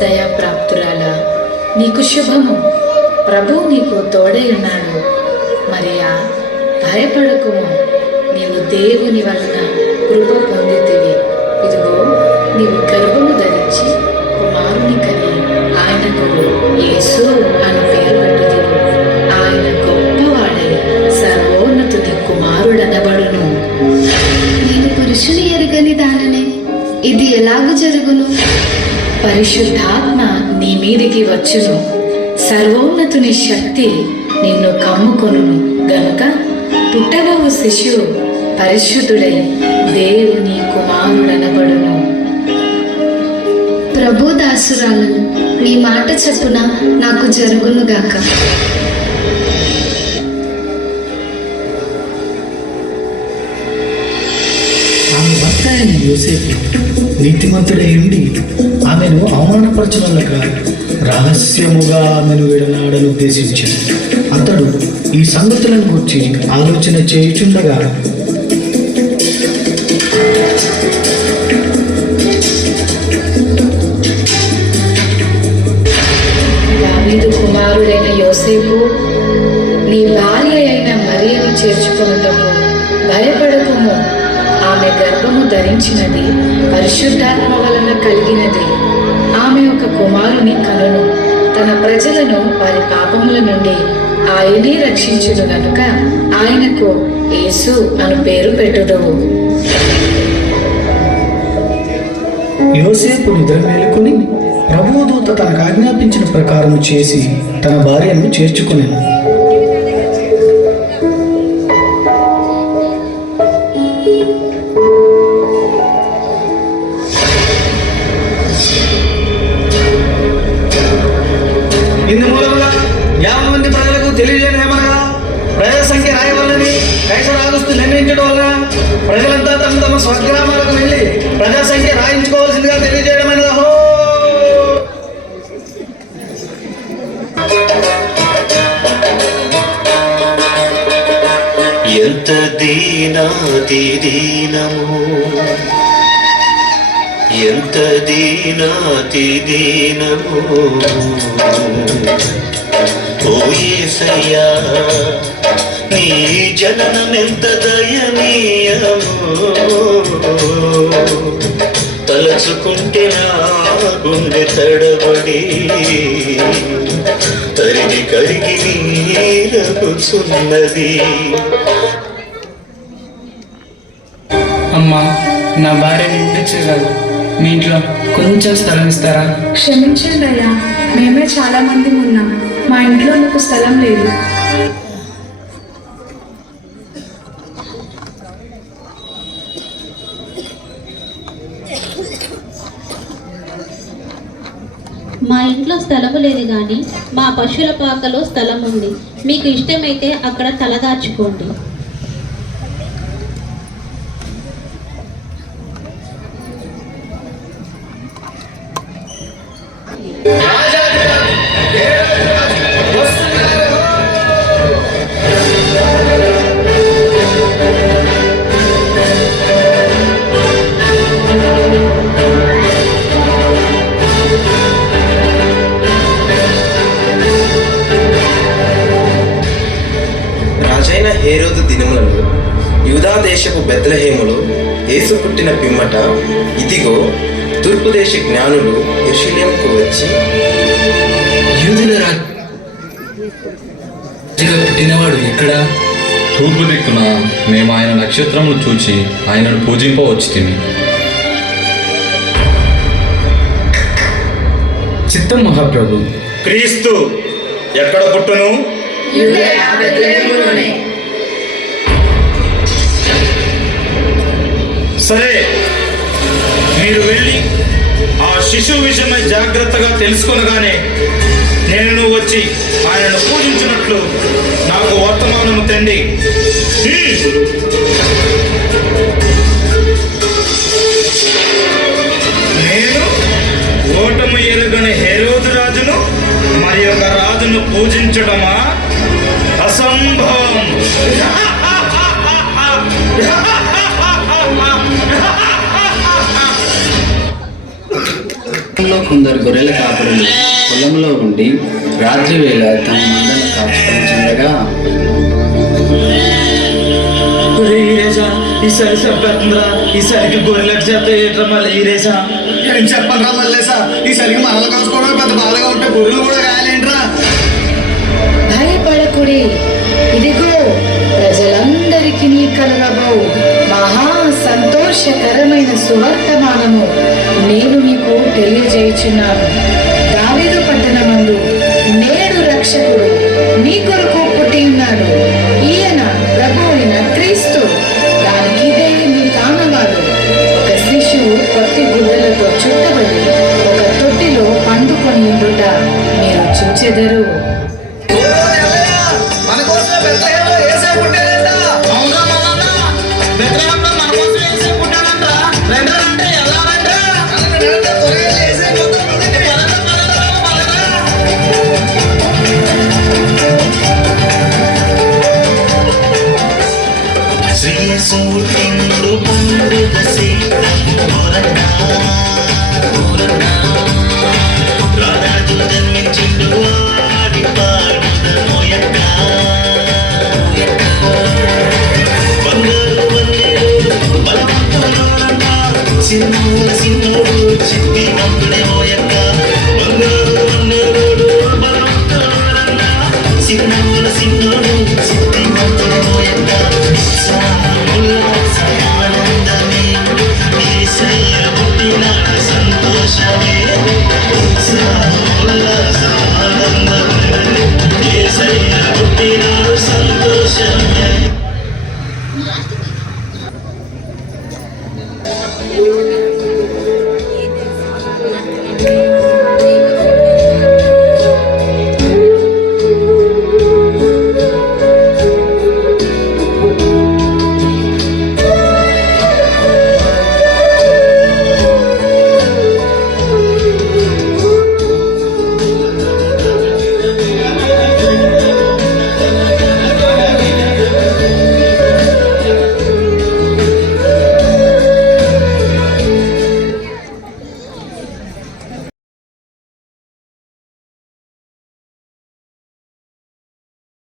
దయాప్రాప్తురాలా, నీకు శుభము. ప్రభువు నీకు తోడై ఉన్నాడు. మరియా, భయపడకుము, నీవు దేవుని వలన కృప పొందితివి. ఇదిగో, నీవు గర్భము ధరించి కుమారుని కని ఆయనకు యేసు అని పేరు పెట్టుదువు. ఆయన గొప్పవాడై సర్వోన్నతుని కుమారుడనబడును. నేను పురుషుని ఎరుగని దాననే, ఇది ఎలాగూ జరుగును? పరిశుద్ధాత్మ నీ మీదికి వచ్చును, సర్వోన్నతుని శక్తి నిన్ను కమ్ముకొనును గనుక పుట్టబోవు శిశువు పరిశుద్ధుడై దేవుని కుమారుడనబడును. ప్రభు దాసురాలను, నీ మాట చెప్పున నాకు జరుగునుగాక. ఆమె భర్త అయిన యోసేపు నీతిమంతుడై ఉండి ఆమెను అవమానపరచనులక రహస్యముగా ఆమెను విడనాడని ఉద్దేశించాడు. అతడు ఈ సంగతులను గురించి ఆలోచన చేయుచుండగా దావీదు కుమారుడైన యోసేపు, నీ భార్య అయిన మరియను చేర్చుకొనుటకు భయపడకుము. ఆమె గర్భము ధరించినది పరిశుద్ధాత్మ వలన కలిగినది. ఆమె ఒక కుమారుని కనును. తన ప్రజలను వారి పాపముల నుండి ఆయనే రక్షించును గనుక ఆయనకు యేసు అను పేరు పెట్టుదువు. యోసేపు నిద్ర మేలుకొని ప్రభువు దూత తనకు ఆజ్ఞాపించిన ప్రకారం చేసి తన భార్యను చేర్చుకునేను. ఇందు మూలముగా 50 మంది ప్రజలకు తెలియజేయమనగా ప్రజల సంఖ్య రాయవల్లని కైసర్ ఆగస్టు నిర్ణయించడం వలన ప్రజలంతా తమ తమ స్వగ్రామాలకు వెళ్ళి ప్రజా సంఖ్య రాయించుకోవాల్సిందిగా తెలియజేయడమైనది. ఎంత దీనాతి దీనము, ఎంత దీనాతి దీనము, ఓ యేసయ్యా నీ జననమెంత దయనీయము. తలచుకుంటే నా గుండె తడబడి తరిగి కరిగి నీరగుచున్నది. అమ్మా, నా భార్యని ఇంటి చేయగలరు, మీ ఇంట్లో కొంచెం స్థలం ఇస్తారా? క్షమించండి అయ్యా, మేమే చాలా మంది ఉన్నాం, మా ఇంట్లో నీకు స్థలం లేదు. మా ఇంట్లో స్థలము లేదు కానీ మా పశువుల పాకలో స్థలం ఉంది. మీకు ఇష్టమైతే అక్కడ తలదాచుకోండి. హేరోదు దినములలో యూదా దేశపు బెత్లెహేములో యేసు పుట్టిన పిమ్మట ఇదిగో తూర్పు దేశ జ్ఞానులు యెరూషలేముకు వచ్చి, యూదుల రాజుగా పుట్టినవాడు ఎక్కడా? తూర్పు దిక్కున మేము ఆయన నక్షత్రమును చూచి ఆయనను పూజింపవచ్చితిమి. చిత్తం మహాప్రభు. క్రీస్తు ఎక్కడ పుట్టును? సరే, మీరు వెళ్ళి ఆ శిశువు విషయమై జాగ్రత్తగా తెలుసుకొనగానే నేను వచ్చి ఆయనను పూజించినట్లు నాకు వర్తమానము తండి. నేను ఓటము ఎరుగని హెరోదు రాజును మరి ఒక రాజును పూజించడమా? అసంభవం. కొందరు గొర్రెల కాపురులు పొలంలో ఉండి రాత్రి వేళ తమ మందను కాచుకొనిచుండగా, ఈసారి చెప్పేస్తుందిరా, ఈసారికి గొర్రెలకు చేత ఏట్రా మళ్ళీ ఈరేసా? ఏం చెప్పండిరా మళ్ళీసా? ఈసారికి మనల్ని కలుసుకోవడం పెద్ద బాధగా ఉంటే గొర్రెలు కూడా కాయాలేంట్రా? భయపడకుడి, ఇదిగో ప్రజలందరికీ కలగబో మహా సంతోషకరమైన సువర్తమానము నేను మీకు తెలియజేయుచున్నాను. దావీదు పట్టణమందు నేడు రక్షకుడు మీ కొరకు పుట్టి ఉన్నాడు. ఈయన ప్రభు అయిన క్రీస్తు. దానికి ఇదే మీ కానవాలు. ఒక శిశువు పొత్తి గుడ్డలతో చుట్టబడి ఒక తొట్టిలో పండుకొని ఉండుట మీరు చూచెదరు. మన కోసమే బెత్లెహేములో యేసే పుట్టాడంట. అవునా మల్లన్న? బెత్లెహేములో మన కోసం యేసే పుట్టాడంట. రెండంటే ఎలా రండి? త్వరగా యేసే పుట్టాడు. శ్రీయసూర్యుడు పండుగ రాజు జన్మించిండు వాడి పాడుదనోయక్క. బంగారు వన్నెలు బలవంతులోనన్న సిన్నోడు చిట్టి మంతుడే ఓయక్క. బంగారు వన్నెలు బలవంతులోనన్న సిన్నోడు చిట్టి మంతుడే ఓయక్క. ఆనందమే యేసయ్య పుట్టిన సంతోషమే.